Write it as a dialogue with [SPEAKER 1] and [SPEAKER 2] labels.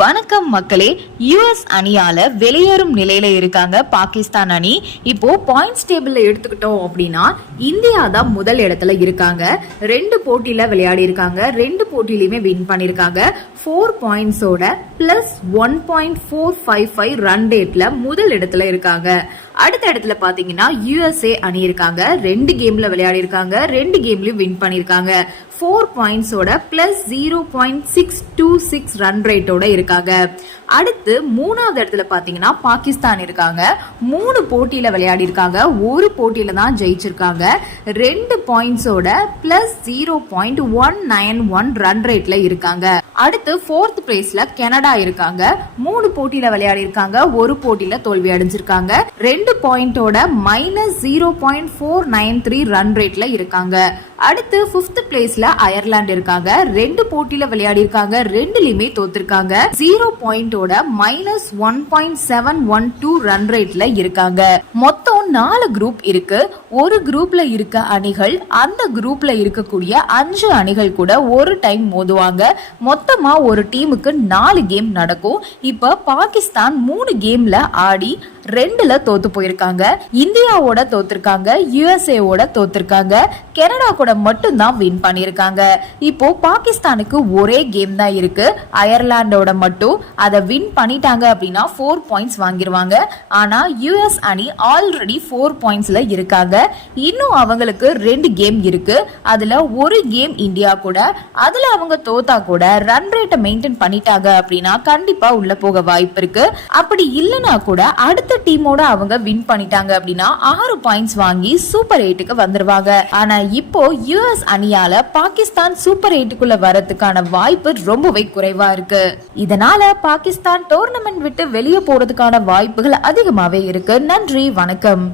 [SPEAKER 1] வணக்கம் மக்களே. யுஎஸ் அணியால வெளியேறும் நிலையில இருக்காங்க பாகிஸ்தான் அணி. இப்போ பாயிண்ட்ஸ் டேபிள்ல எடுத்துக்கிட்டோம் அப்படின்னா இந்தியா தான் முதல் இடத்துல இருக்காங்க. ரெண்டு போட்டியில விளையாடி இருக்காங்க. ரெண்டு போட்டியிலுமே வின் பண்ணிருக்காங்க. Four பாயிண்ட்ஸோட plus one point four five five run ரேட்ல முதல் இடத்துல இருக்காங்க. அடுத்த இடத்துல பாத்தீங்கன்னா யூஎஸ்ஏ அணி இருக்காங்க ரெண்டு கேம்ல விளையாடி இருக்காங்க ரெண்டு கேம்லயும் வின் பண்ணிருக்காங்க four பாயிண்ட்ஸோட plus zero point six two six run ரேட்டோட இருக்காங்க. அடுத்து மூணாவது இடத்துல பார்த்தீங்கன்னா பாகிஸ்தான் இருக்காங்க. மூணு போட்டியில் விளையாடி இருக்காங்க ஒரு போட்டியில் தான் ஜெயிச்சிருக்காங்க. ரெண்டு பாயிண்ட்ஸோட plus zero point one nine one run ரேட்ல இருக்காங்க. அடுத்து ஃபோர்த் பிளேஸ்ல கனடா இருக்காங்க. மூணு போட்டியில் விளையாடி இருக்காங்க ஒரு போட்டியில் தோல்வி அடைஞ்சிருக்காங்க. ரெண்டு பாயிண்டோட minus zero point four nine three run ரேட்ல இருக்காங்க. அடுத்து பிப்த் பிளேஸ்ல அயர்லாந்து இருக்காங்க. ரெண்டு போட்டியில விளையாடி இருக்காங்க ரெண்டுலயுமே தோத்திருக்காங்க. Zero பாயிண்டோட minus one point seven one two run ரேட்ல இருக்காங்க. மொத்தம் நாலு குரூப் இருக்கு. ஒரு குரூப்ல இருக்க அணிகள் அந்த குரூப்ல இருக்கக்கூடிய அஞ்சு அணிகள் கூட ஒரு டைம் மோதுவாங்க. மொத்தமா ஒரு டீமுக்கு நாலு கேம் நடக்கும். இப்ப பாகிஸ்தான் மூணு கேம்ல ஆடி ரெண்டுல தோத்து போயிருக்காங்க. இந்தியாவோட தோத்துருக்காங்க யுஎஸ்ஏவோட தோத்துருக்காங்க. கனடா கூட மட்டும்தான் வின் பண்ணியிருக்காங்க. இப்போ பாகிஸ்தானுக்கு ஒரே கேம் தான் இருக்கு. அயர்லாண்டோட மட்டும் அதை வின் பண்ணிட்டாங்க அப்படின்னா ஃபோர் பாயிண்ட்ஸ் வாங்கிடுவாங்க ஆனா யுஎஸ் அணி ஆல்ரெடி ஃபோர் பாயிண்ட்ஸில் இருக்காங்க. இன்னும் அவங்களுக்கு ரெண்டு கேம் இருக்கு. அதில் ஒரு கேம் இந்தியா கூட அதில் அவங்க தோத்தா கூட ரன் ரேட்டை மெயின்டைன் பண்ணிட்டாங்க அப்படின்னா கண்டிப்பாக உள்ளே போக வாய்ப்பு இருக்கு. அப்படி இல்லைன்னா கூட அடுத்த டீமோட அவங்க வின் பண்ணிட்டாங்க அப்படின்னா ஆறு பாயிண்ட்ஸ் வாங்கி சூப்பர் எயிட்டுக்கு வந்துருவாங்க. ஆனால் இப்போ யுஎஸ் அணியால பாகிஸ்தான் சூப்பர் எயிட்டுக்குள்ள வரதுக்கான வாய்ப்பு ரொம்பவே குறைவா இருக்கு. இதனால பாகிஸ்தான் டோர்னமெண்ட் விட்டு வெளியே போறதுக்கான வாய்ப்புகள் அதிகமாவே இருக்கு. நன்றி வணக்கம்.